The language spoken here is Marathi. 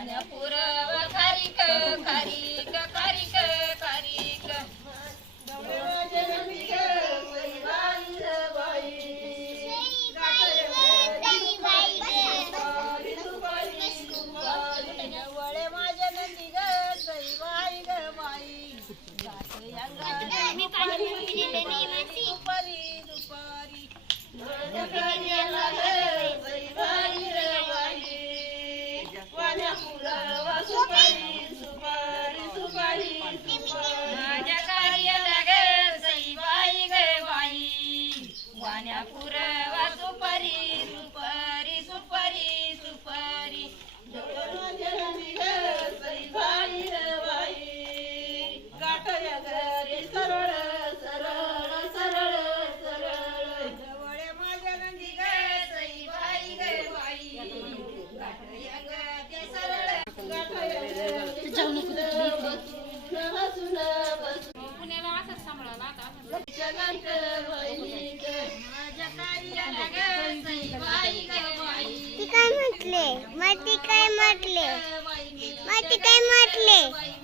वाण्यापूर खारीक खारीक खारीक खारीक वळे माझ्या नंदी ग सई बाई ग बाई दुपारी दुपारी माझ्या कार्याला ग सई बाई ग बाई वाण्यापूर सुपारी सुपारी सुपारी सुपारी सरळ सरळ सरळ सरळ जवळ माझ्या नंदी ग सई बाई ग बाई गाठया ग ते सरळ पुण्याला असंच सांभाळायला आता माझ्या कार्याला ग सई बाई ग बाई ती काय म्हटले? माती काय म्हटले? माती काय म्हटले?